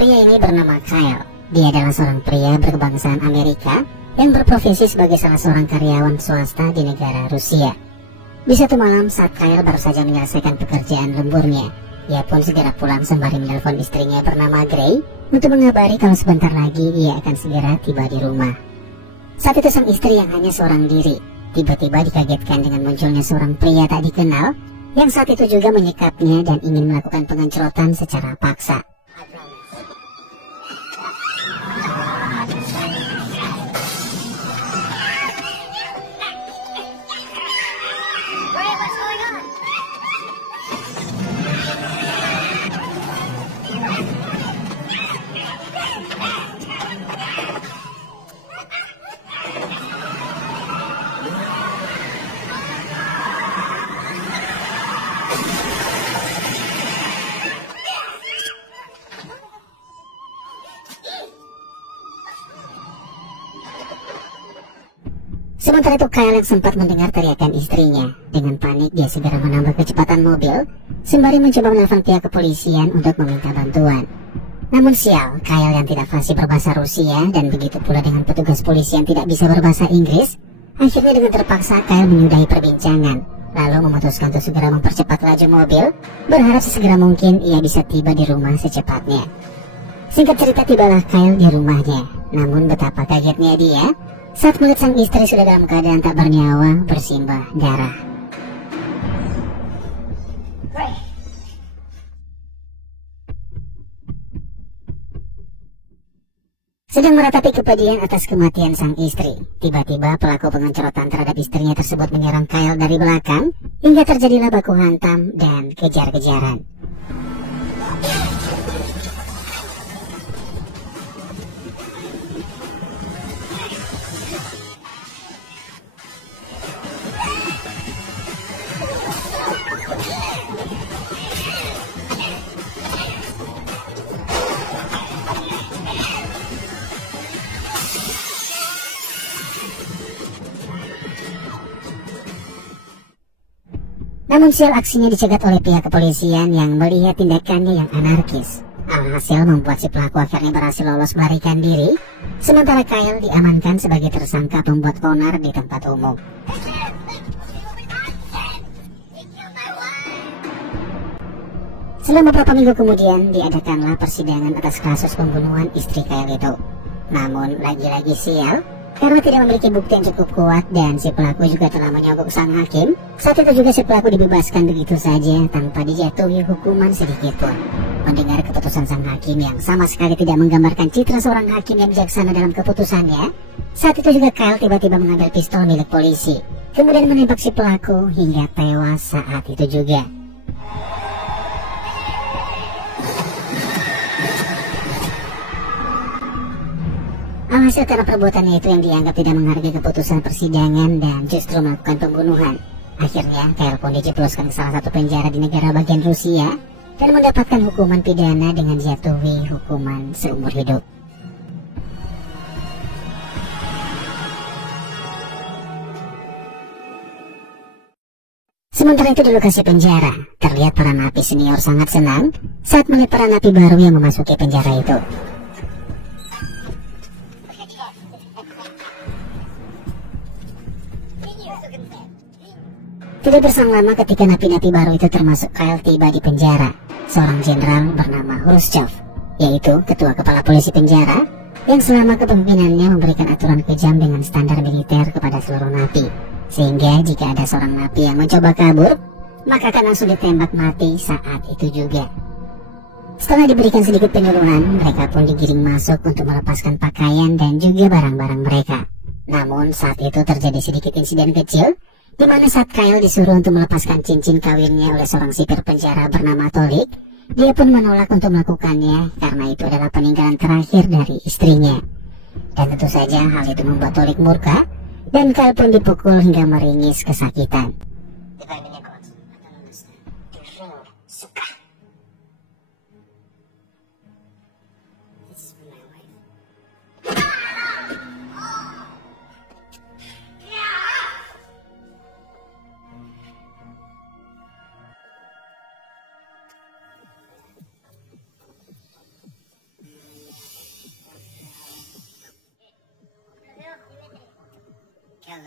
Pria ini bernama Kyle. Dia adalah seorang pria berkebangsaan Amerika yang berprofesi sebagai salah seorang karyawan swasta di negara Rusia. Di satu malam saat Kyle baru saja menyelesaikan pekerjaan lemburnya, ia pun segera pulang sembari menelpon istrinya bernama Gray untuk mengabari kalau sebentar lagi ia akan segera tiba di rumah. Saat itu sang istri yang hanya seorang diri tiba-tiba dikagetkan dengan munculnya seorang pria tak dikenal yang saat itu juga menyekapnya dan ingin melakukan pengencrotan secara paksa. Sementara itu Kyle yang sempat mendengar teriakan istrinya. Dengan panik dia segera menambah kecepatan mobil sembari mencoba menelpon pihak kepolisian untuk meminta bantuan. Namun sial, Kyle yang tidak fasih berbahasa Rusia dan begitu pula dengan petugas polisi yang tidak bisa berbahasa Inggris, akhirnya dengan terpaksa Kyle menyudahi perbincangan, lalu memutuskan untuk segera mempercepat laju mobil, berharap sesegera mungkin ia bisa tiba di rumah secepatnya. Singkat cerita, tibalah Kyle di rumahnya. Namun betapa kagetnya dia saat melihat sang istri sudah dalam keadaan tak bernyawa, bersimbah darah. Sedang meratapi kepedihan atas kematian sang istri, tiba-tiba pelaku pengencrotan terhadap istrinya tersebut menyerang Kyle dari belakang hingga terjadilah baku hantam dan kejar-kejaran. Namun sial, aksinya dicegat oleh pihak kepolisian yang melihat tindakannya yang anarkis. Alhasil membuat si pelaku akhirnya berhasil lolos melarikan diri, sementara Kyle diamankan sebagai tersangka pembuat onar di tempat umum. Selama beberapa minggu kemudian diadakanlah persidangan atas kasus pembunuhan istri Kyle itu. Namun lagi-lagi sial, karena tidak memiliki bukti yang cukup kuat dan si pelaku juga telah menyogok sang hakim, saat itu juga si pelaku dibebaskan begitu saja tanpa dijatuhi hukuman sedikit pun. Mendengar keputusan sang hakim yang sama sekali tidak menggambarkan citra seorang hakim yang bijaksana dalam keputusannya, saat itu juga Kyle tiba-tiba mengambil pistol milik polisi, kemudian menembak si pelaku hingga tewas saat itu juga. Alhasil karena perbuatannya itu yang dianggap tidak menghargai keputusan persidangan dan justru melakukan pembunuhan, akhirnya Kyle pun dijebloskan ke salah satu penjara di negara bagian Rusia dan mendapatkan hukuman pidana dengan dijatuhi hukuman seumur hidup. Sementara itu di lokasi penjara, terlihat para napi senior sangat senang saat melihat para napi baru yang memasuki penjara itu. Tidak berselang lama ketika napi-napi baru itu termasuk Kyle tiba di penjara, seorang jenderal bernama Khrushchev, yaitu ketua kepala polisi penjara yang selama kepemimpinannya memberikan aturan kejam dengan standar militer kepada seluruh napi, sehingga jika ada seorang napi yang mencoba kabur, maka akan langsung ditembak mati saat itu juga. Setelah diberikan sedikit penyuluhan, mereka pun digiring masuk untuk melepaskan pakaian dan juga barang-barang mereka. Namun saat itu terjadi sedikit insiden kecil, di mana saat Kyle disuruh untuk melepaskan cincin kawinnya oleh seorang sipir penjara bernama Tolik, dia pun menolak untuk melakukannya karena itu adalah peninggalan terakhir dari istrinya. Dan tentu saja hal itu membuat Tolik murka dan Kyle pun dipukul hingga meringis kesakitan. Saat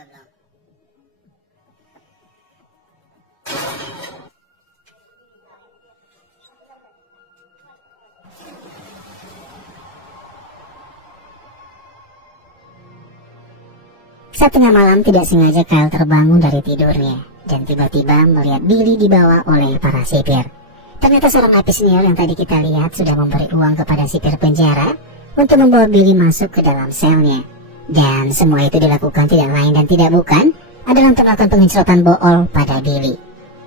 tengah malam tidak sengaja Kyle terbangun dari tidurnya dan tiba-tiba melihat Billy dibawa oleh para sipir. Ternyata seorang napi senior yang tadi kita lihat sudah memberi uang kepada sipir penjara untuk membawa Billy masuk ke dalam selnya. Dan semua itu dilakukan tidak lain dan tidak bukan adalah untuk melakukan pengencerotan bool pada Billy.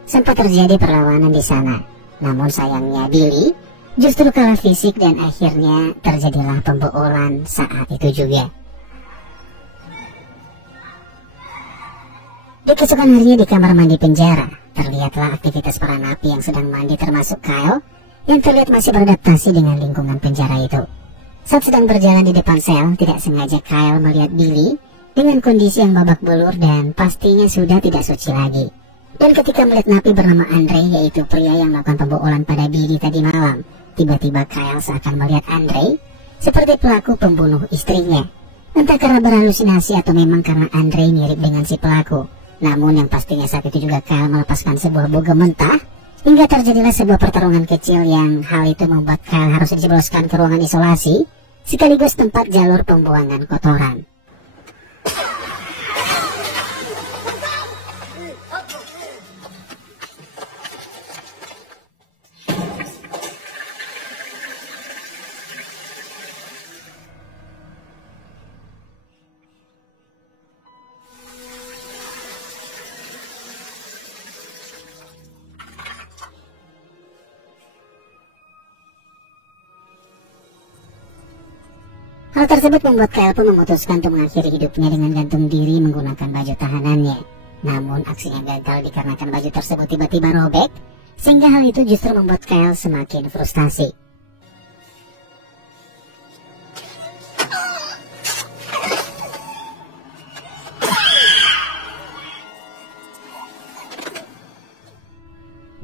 Sempat terjadi perlawanan di sana, namun sayangnya Billy justru kalah fisik dan akhirnya terjadilah pemboolan saat itu juga. Di keesokan harinya di kamar mandi penjara, terlihatlah aktivitas para napi yang sedang mandi termasuk Kyle, yang terlihat masih beradaptasi dengan lingkungan penjara itu. Saat sedang berjalan di depan sel, tidak sengaja Kyle melihat Billy dengan kondisi yang babak belur dan pastinya sudah tidak suci lagi. Dan ketika melihat napi bernama Andre, yaitu pria yang melakukan pemboolan pada Billy tadi malam, tiba-tiba Kyle seakan melihat Andre seperti pelaku pembunuh istrinya. Entah karena berhalusinasi atau memang karena Andre mirip dengan si pelaku. Namun yang pastinya saat itu juga Kyle melepaskan sebuah bogem mentah, hingga terjadilah sebuah pertarungan kecil yang hal itu membuat Kyle harus dijebloskan ke ruangan isolasi, sekaligus tempat jalur pembuangan kotoran. Hal tersebut membuat Kyle pun memutuskan untuk mengakhiri hidupnya dengan gantung diri menggunakan baju tahanannya. Namun aksinya gagal dikarenakan baju tersebut tiba-tiba robek, sehingga hal itu justru membuat Kyle semakin frustasi.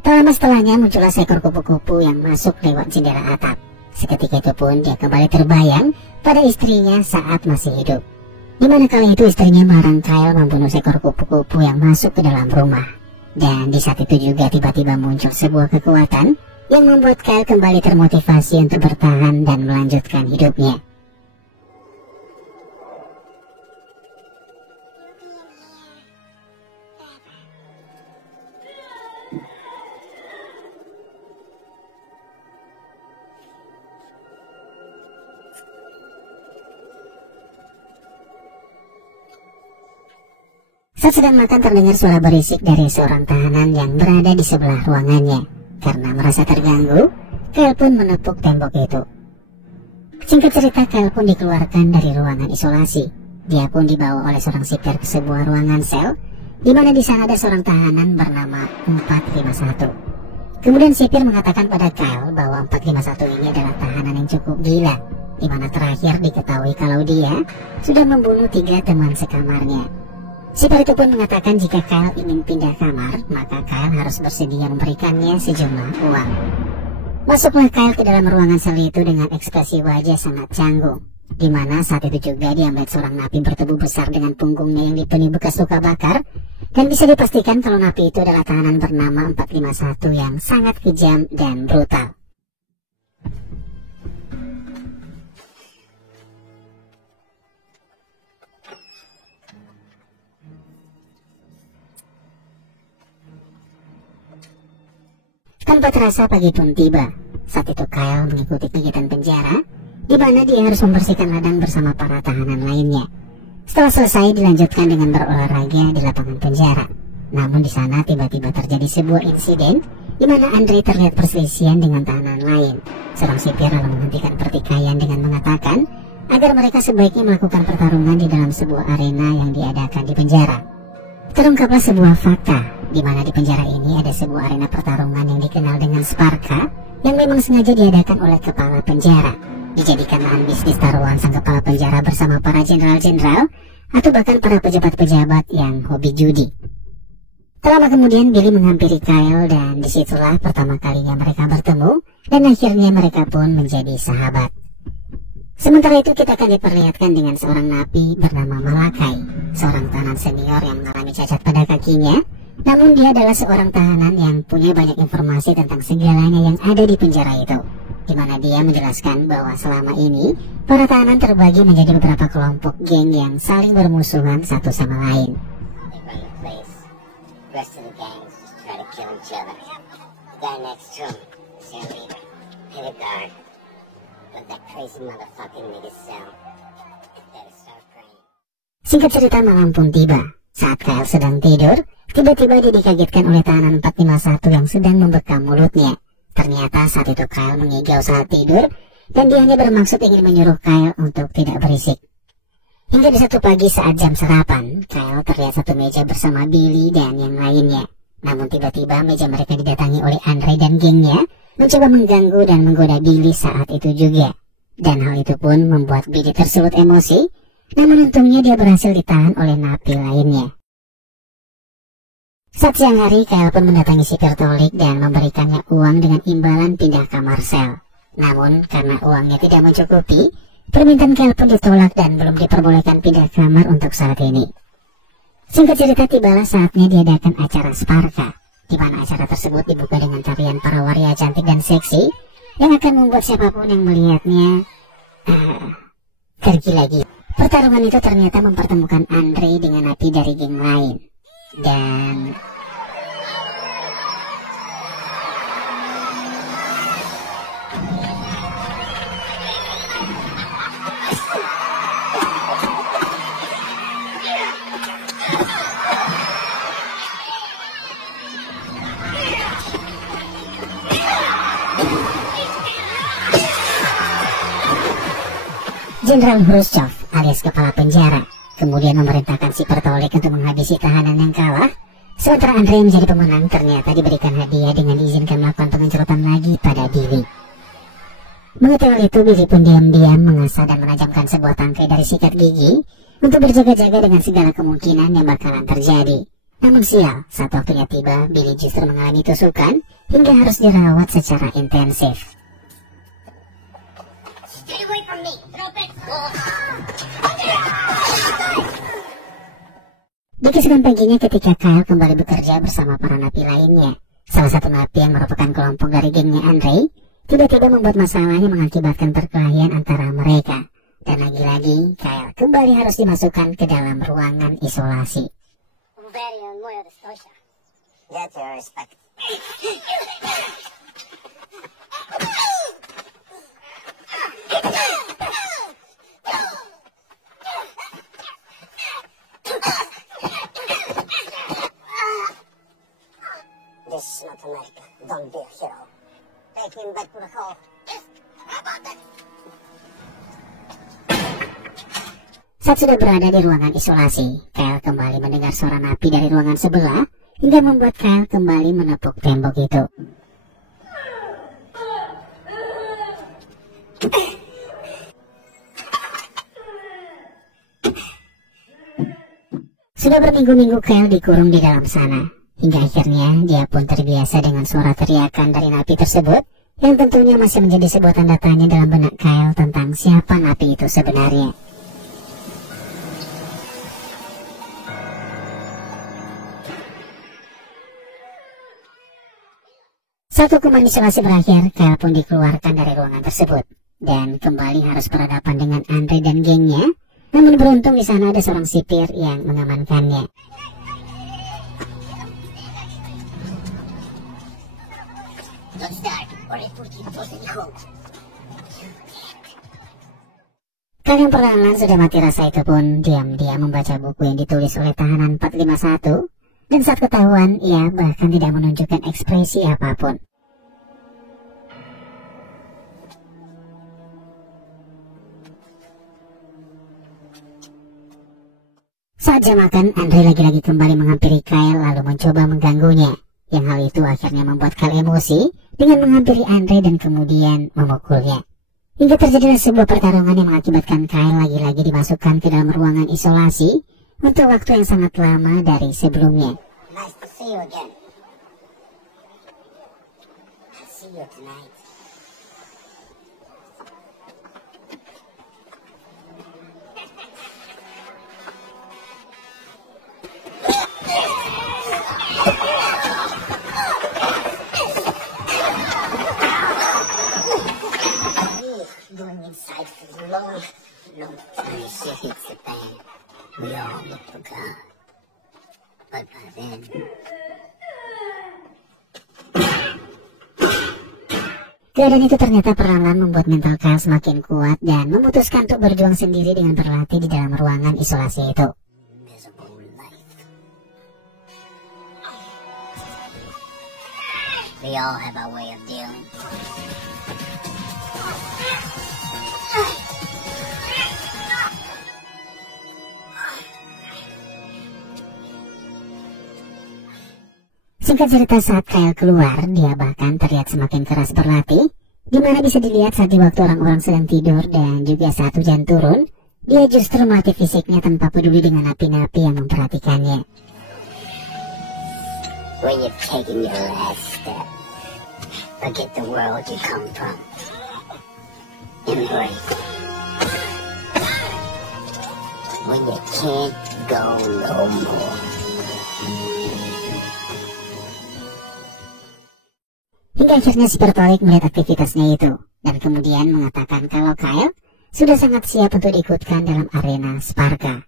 Tak lama setelahnya muncullah seekor kupu-kupu yang masuk lewat jendela atap. Seketika itu pun dia kembali terbayang pada istrinya saat masih hidup. Di mana kali itu istrinya melarang Kyle membunuh seekor kupu-kupu yang masuk ke dalam rumah. Dan di saat itu juga tiba-tiba muncul sebuah kekuatan yang membuat Kyle kembali termotivasi untuk bertahan dan melanjutkan hidupnya. Saat sedang makan terdengar suara berisik dari seorang tahanan yang berada di sebelah ruangannya. Karena merasa terganggu, Kyle pun menepuk tembok itu. Singkat cerita, Kyle pun dikeluarkan dari ruangan isolasi. Dia pun dibawa oleh seorang sipir ke sebuah ruangan sel, di mana di sana ada seorang tahanan bernama 451. Kemudian sipir mengatakan pada Kyle bahwa 451 ini adalah tahanan yang cukup gila, di mana terakhir diketahui kalau dia sudah membunuh 3 teman sekamarnya. Sipir itu pun mengatakan jika Kyle ingin pindah kamar, maka Kyle harus bersedia memberikannya sejumlah uang. Masuklah Kyle ke dalam ruangan sel itu dengan ekspresi wajah sangat canggung, di mana saat itu juga dia melihat seorang napi bertubuh besar dengan punggungnya yang dipenuhi bekas luka bakar, dan bisa dipastikan kalau napi itu adalah tahanan bernama 451 yang sangat kejam dan brutal. Tanpa terasa pagi pun tiba. Saat itu Kyle mengikuti kegiatan penjara, di mana dia harus membersihkan ladang bersama para tahanan lainnya. Setelah selesai dilanjutkan dengan berolahraga di lapangan penjara. Namun di sana tiba-tiba terjadi sebuah insiden, di mana Andre terlihat perselisihan dengan tahanan lain. Seorang sipir lalu menghentikan pertikaian dengan mengatakan agar mereka sebaiknya melakukan pertarungan di dalam sebuah arena yang diadakan di penjara. Terungkaplah sebuah fakta, di mana di penjara ini ada sebuah arena pertarungan yang dikenal dengan Sparka, yang memang sengaja diadakan oleh kepala penjara, dijadikan lahan bisnis taruhan sang kepala penjara bersama para jenderal-jenderal atau bahkan para pejabat-pejabat yang hobi judi. Tak lama kemudian Billy menghampiri Kyle dan disitulah pertama kalinya mereka bertemu dan akhirnya mereka pun menjadi sahabat. Sementara itu kita akan diperlihatkan dengan seorang napi bernama Malakai, seorang tahanan senior yang mengalami cacat pada kakinya. Namun dia adalah seorang tahanan yang punya banyak informasi tentang segalanya yang ada di penjara itu, di mana dia menjelaskan bahwa selama ini para tahanan terbagi menjadi beberapa kelompok geng yang saling bermusuhan satu sama lain. Singkat cerita, malam pun tiba. Saat Kyle sedang tidur, tiba-tiba dia dikagetkan oleh tahanan 451 yang sedang membekam mulutnya. Ternyata saat itu Kyle mengigau saat tidur, dan dia hanya bermaksud ingin menyuruh Kyle untuk tidak berisik. Hingga di satu pagi saat jam sarapan, Kyle terlihat satu meja bersama Billy dan yang lainnya. Namun tiba-tiba meja mereka didatangi oleh Andre dan gengnya, mencoba mengganggu dan menggoda Billy saat itu juga. Dan hal itu pun membuat Billy tersulut emosi, namun untungnya dia berhasil ditahan oleh napi lainnya. Saat siang hari, Kyle pun mendatangi sipir Tolik dan memberikannya uang dengan imbalan pindah kamar sel. Namun karena uangnya tidak mencukupi, permintaan Kyle pun ditolak dan belum diperbolehkan pindah kamar untuk saat ini. Singkat cerita, tibalah saatnya diadakan acara Sparka, di mana acara tersebut dibuka dengan tarian para waria cantik dan seksi yang akan membuat siapapun yang melihatnya tergila-gila. Pertarungan itu ternyata mempertemukan Andre dengan napi dari geng lain. Dan Jenderal Khrushchev alias kepala penjara kemudian memerintahkan si Tolik untuk menghabisi tahanan yang kalah. Sementara Andre yang menjadi pemenang ternyata diberikan hadiah dengan diizinkan melakukan pengecurotan lagi pada Billy. Mengetahui itu, Billy pun diam-diam mengasah dan menajamkan sebuah tangkai dari sikat gigi untuk berjaga-jaga dengan segala kemungkinan yang bakalan terjadi. Namun sial, saat waktunya tiba, Billy justru mengalami tusukan hingga harus dirawat secara intensif. Stay away from me. Drop it. Di keesokan paginya ketika Kyle kembali bekerja bersama para napi lainnya, salah satu napi yang merupakan kelompok dari gengnya Andre tiba-tiba membuat masalahnya mengakibatkan perkelahian antara mereka. Dan lagi-lagi Kyle kembali harus dimasukkan ke dalam ruangan isolasi. This is not America. Don't be a hero. Take him back to the hole. Saat sudah berada di ruangan isolasi, Kyle kembali mendengar suara napi dari ruangan sebelah hingga membuat Kyle kembali menepuk tembok itu. Sudah berminggu-minggu Kyle dikurung di dalam sana, hingga akhirnya dia pun terbiasa dengan suara teriakan dari napi tersebut, yang tentunya masih menjadi sebuah tanda tanya dalam benak Kyle tentang siapa napi itu sebenarnya. Saat hukuman isolasi berakhir, Kyle pun dikeluarkan dari ruangan tersebut dan kembali harus berhadapan dengan Andre dan gengnya. Namun beruntung di sana ada seorang sipir yang mengamankannya. Kalian perlahan sudah mati rasa itu pun diam-diam membaca buku yang ditulis oleh tahanan 451, dan saat ketahuan ia bahkan tidak menunjukkan ekspresi apapun. Saat jam makan, Andre lagi-lagi kembali menghampiri Kyle lalu mencoba mengganggunya. Yang hal itu akhirnya membuat Kyle emosi dengan menghampiri Andre dan kemudian memukulnya. Hingga terjadilah sebuah pertarungan yang mengakibatkan Kyle lagi-lagi dimasukkan ke dalam ruangan isolasi untuk waktu yang sangat lama dari sebelumnya. Nice to see you again. I'll see you tonight. When shit hits the fan, we all look for God. But by then, keadaan itu ternyata perlahan membuat mental Kyle semakin kuat dan memutuskan untuk berjuang sendiri dengan berlatih di dalam ruangan isolasi itu. miserable life. We all have our way of dealing. Singkat cerita, saat Kyle keluar, dia bahkan terlihat semakin keras berlatih, di mana bisa dilihat saat di waktu orang-orang sedang tidur dan juga saat hujan turun, dia justru melatih fisiknya tanpa peduli dengan napi-napi yang memperhatikannya. When you've taken your last step, forget the world you come from. Embrace. When you can't go no more. Hingga akhirnya si Bertolik melihat aktivitasnya itu, dan kemudian mengatakan kalau Kyle sudah sangat siap untuk diikutkan dalam arena Sparka.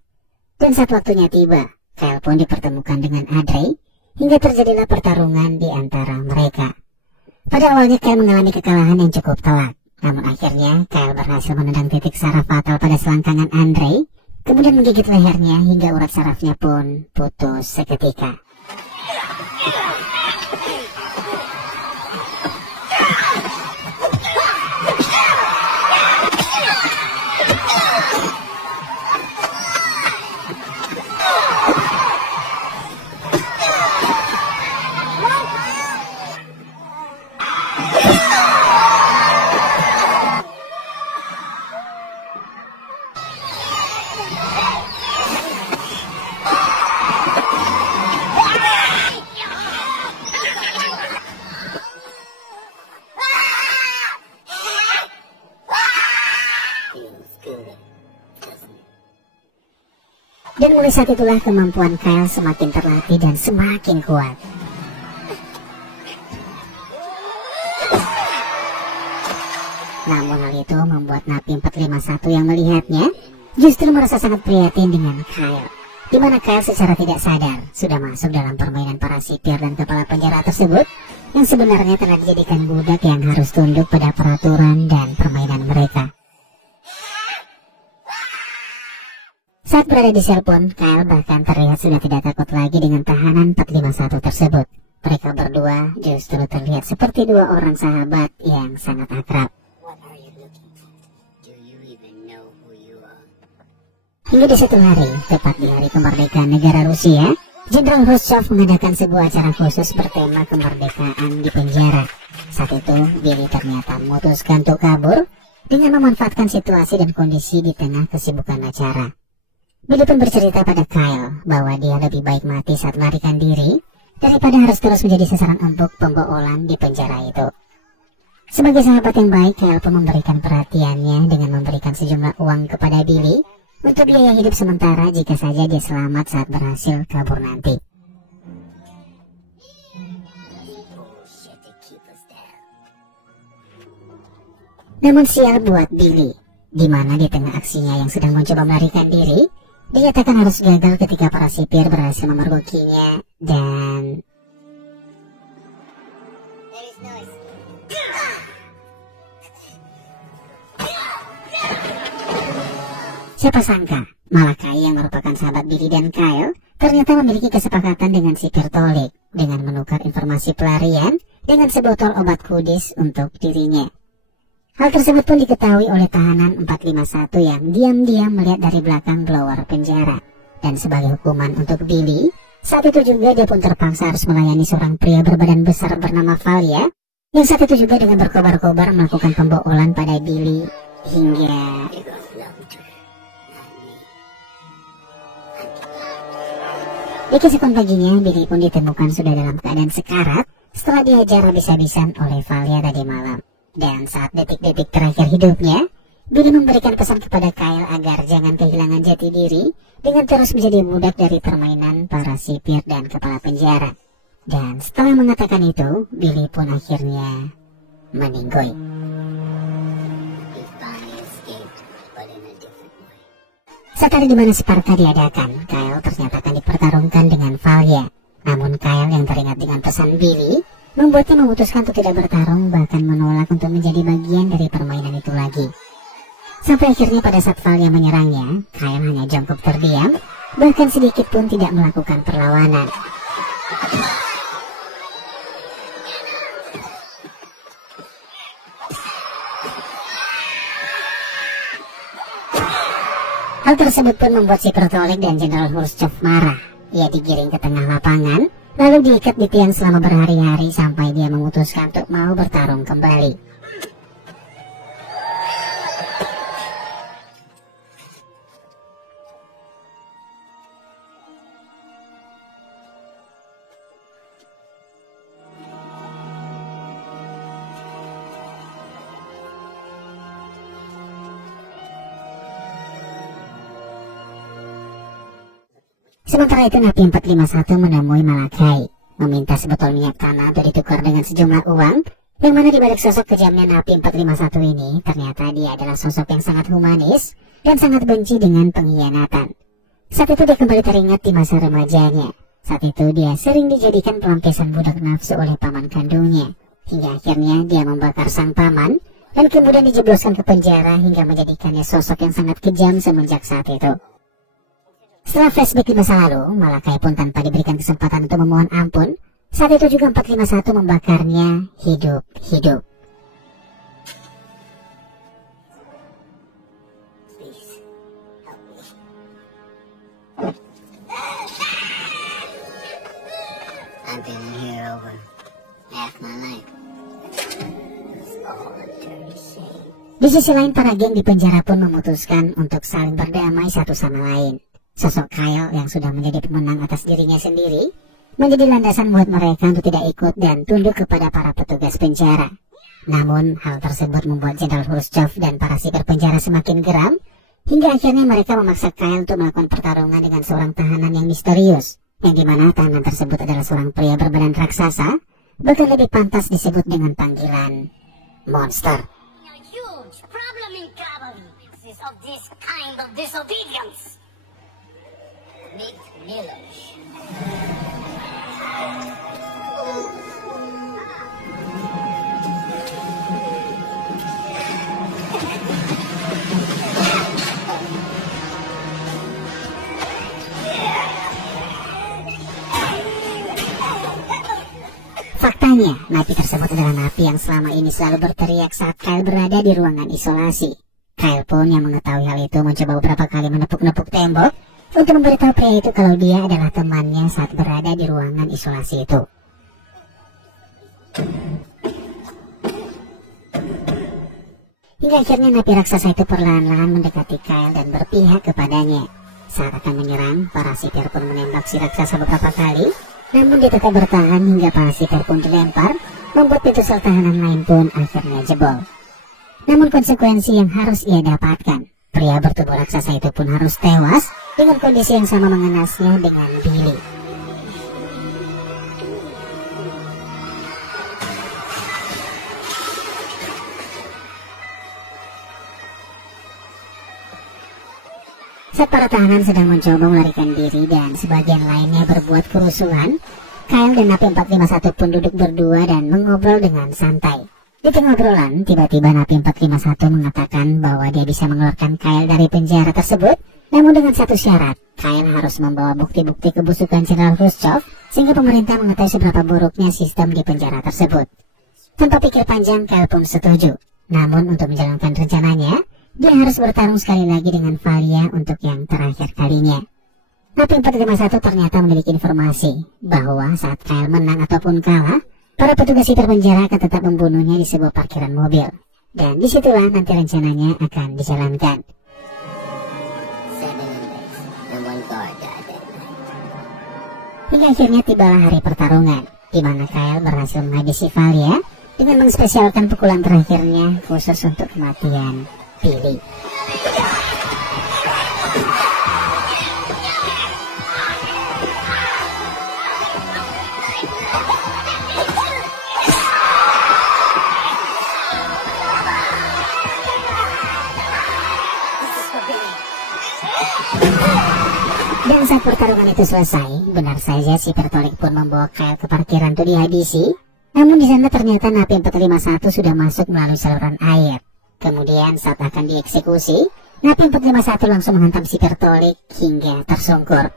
Dan saat waktunya tiba, Kyle pun dipertemukan dengan Adrey, hingga terjadilah pertarungan di antara mereka. Pada awalnya Kyle mengalami kekalahan yang cukup telak, namun akhirnya Kyle berhasil menendang titik saraf fatal pada selangkangan Andrei, kemudian menggigit lehernya hingga urat sarafnya pun putus seketika. Dan mulai saat itulah kemampuan Kyle semakin terlatih dan semakin kuat. Namun hal itu membuat Napi 451 yang melihatnya justru merasa sangat prihatin dengan Kyle, di mana Kyle secara tidak sadar sudah masuk dalam permainan para sipir dan kepala penjara tersebut, yang sebenarnya telah dijadikan budak yang harus tunduk pada peraturan dan permainan mereka. Saat berada di sel pun, Kyle bahkan terlihat sudah tidak takut lagi dengan tahanan 451 tersebut. Mereka berdua justru terlihat seperti dua orang sahabat yang sangat akrab. What are you looking for? Do you even know who you are? Hingga di satu hari, tepat di hari kemerdekaan negara Rusia, Jenderal Khrushchev mengadakan sebuah acara khusus bertema kemerdekaan di penjara. Saat itu, Billy ternyata memutuskan untuk kabur dengan memanfaatkan situasi dan kondisi di tengah kesibukan acara. Billy pun bercerita pada Kyle bahwa dia lebih baik mati saat melarikan diri daripada harus terus menjadi sasaran empuk pemboholan di penjara itu. Sebagai sahabat yang baik, Kyle pun memberikan perhatiannya dengan memberikan sejumlah uang kepada Billy untuk biaya hidup sementara jika saja dia selamat saat berhasil kabur nanti. Namun sial buat Billy, di mana di tengah aksinya yang sedang mencoba melarikan diri, dinyatakan harus gagal ketika para sipir berhasil memergokinya dan siapa sangka malah Kai yang merupakan sahabat Billy dan Kyle ternyata memiliki kesepakatan dengan si Bertolik dengan menukar informasi pelarian dengan sebotol obat kudis untuk dirinya. Hal tersebut pun diketahui oleh tahanan 451 yang diam-diam melihat dari belakang blower penjara. Dan sebagai hukuman untuk Billy, saat itu juga dia pun terpaksa harus melayani seorang pria berbadan besar bernama Valia, yang saat itu juga dengan berkobar-kobar melakukan pemboholan pada Billy hingga di keesokan paginya, Billy pun ditemukan sudah dalam keadaan sekarat setelah dihajar habis-habisan oleh Valia tadi malam. Dan saat detik-detik terakhir hidupnya, Billy memberikan pesan kepada Kyle agar jangan kehilangan jati diri dengan terus menjadi budak dari permainan para sipir dan kepala penjara. Dan setelah mengatakan itu, Billy pun akhirnya meninggoy. Saat hari di mana Sparta diadakan, Kyle ternyata akan dipertarungkan dengan Valia. Namun Kyle yang teringat dengan pesan Billy membuatnya memutuskan untuk tidak bertarung, bahkan menolak untuk menjadi bagian dari permainan itu lagi. Sampai akhirnya pada saat Valia menyerangnya, Kyle hanya jongkok terdiam, bahkan sedikit pun tidak melakukan perlawanan. Hal tersebut pun membuat si Pertolik dan Jenderal Khrushchev marah. Ia digiring ke tengah lapangan, lalu diikat di tiang selama berhari-hari sampai dia memutuskan untuk mau bertarung kembali. Sementara itu Napi 451 menemui Malakai, meminta sebotol minyak tanah untuk ditukar dengan sejumlah uang, yang mana di balik sosok kejamnya Napi 451 ini, ternyata dia adalah sosok yang sangat humanis dan sangat benci dengan pengkhianatan. Saat itu dia kembali teringat di masa remajanya. Saat itu dia sering dijadikan pelampiasan budak nafsu oleh paman kandungnya, hingga akhirnya dia membakar sang paman, dan kemudian dijebloskan ke penjara hingga menjadikannya sosok yang sangat kejam semenjak saat itu. Setelah flashback di masa lalu, Malakai pun tanpa diberikan kesempatan untuk memohon ampun, saat itu juga 451 membakarnya hidup-hidup. I've been here over half my life. It's all a dirty shame. Di sisi lain, para geng di penjara pun memutuskan untuk saling berdamai satu sama lain. Sosok Kyle yang sudah menjadi pemenang atas dirinya sendiri menjadi landasan buat mereka untuk tidak ikut dan tunduk kepada para petugas penjara. Namun hal tersebut membuat Jenderal Khrushchev dan para sipir penjara semakin geram, hingga akhirnya mereka memaksa Kyle untuk melakukan pertarungan dengan seorang tahanan yang misterius, yang dimana tahanan tersebut adalah seorang pria berbadan raksasa, bahkan lebih pantas disebut dengan panggilan monster. A huge problem in cavalry is of this kind of disobedience. Meet Miller. Faktanya, napi tersebut adalah napi yang selama ini selalu berteriak saat Kyle berada di ruangan isolasi. Kyle pun yang mengetahui hal itu mencoba beberapa kali menepuk-nepuk tembok untuk memberitahu pria itu kalau dia adalah temannya saat berada di ruangan isolasi itu. Hingga akhirnya napi raksasa itu perlahan-lahan mendekati Kyle dan berpihak kepadanya. Saat akan menyerang, para sipir pun menembak si raksasa beberapa kali, namun dia tetap bertahan hingga para sipir pun dilempar, membuat pintu sel tahanan lain pun akhirnya jebol. Namun konsekuensi yang harus ia dapatkan, pria bertubuh raksasa itu pun harus tewas dengan kondisi yang sama mengenasnya dengan Billy. Saat para tahanan sedang mencoba melarikan diri dan sebagian lainnya berbuat kerusuhan, Kyle dan Napi 451 pun duduk berdua dan mengobrol dengan santai. Di tengah obrolan, tiba-tiba Napi 451 mengatakan bahwa dia bisa mengeluarkan Kyle dari penjara tersebut, namun dengan satu syarat, Kyle harus membawa bukti-bukti kebusukan Jenderal Khrushchev sehingga pemerintah mengetahui seberapa buruknya sistem di penjara tersebut. Tanpa pikir panjang, Kyle pun setuju. Namun untuk menjalankan rencananya, dia harus bertarung sekali lagi dengan Valia untuk yang terakhir kalinya. Napi 451 ternyata memiliki informasi bahwa saat Kyle menang ataupun kalah, para petugas sipir penjara akan tetap membunuhnya di sebuah parkiran mobil. Dan disitulah nanti rencananya akan dijalankan. Hingga akhirnya tibalah hari pertarungan, di mana Kyle berhasil menghabisi Valia dengan mengspesialkan pukulan terakhirnya khusus untuk kematian Billy. Dan saat pertarungan itu selesai, benar saja si Bertolik pun membawa Kyle ke parkiran untuk dihabisi. Namun di sana ternyata napi 451 sudah masuk melalui saluran air. Kemudian saat akan dieksekusi, napi 451 langsung menghantam si Bertolik hingga tersungkur.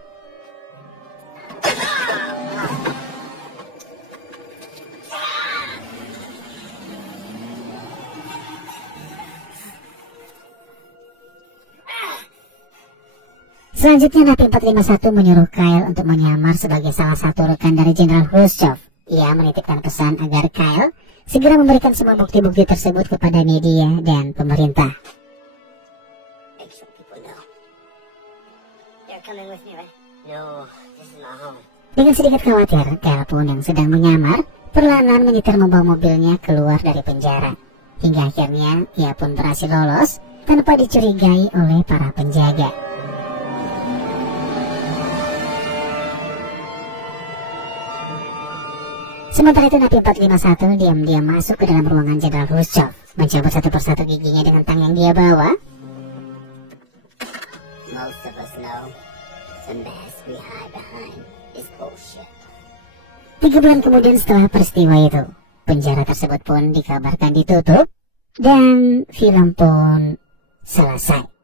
Selanjutnya napi 451 menyuruh Kyle untuk menyamar sebagai salah satu rekan dari Jenderal Khrushchev. Ia menitipkan pesan agar Kyle segera memberikan semua bukti-bukti tersebut kepada media dan pemerintah. Dengan sedikit khawatir, Kyle pun yang sedang menyamar perlahan menyetir membawa mobilnya keluar dari penjara. Hingga akhirnya ia pun berhasil lolos tanpa dicurigai oleh para penjaga. Sementara itu napi 451 diam-diam masuk ke dalam ruangan Jenderal Khrushchev, mencabut satu persatu giginya dengan tang yang dia bawa. Most of us know the mask we hide behind is bullshit. 3 bulan kemudian setelah peristiwa itu, penjara tersebut pun dikabarkan ditutup dan film pun selesai.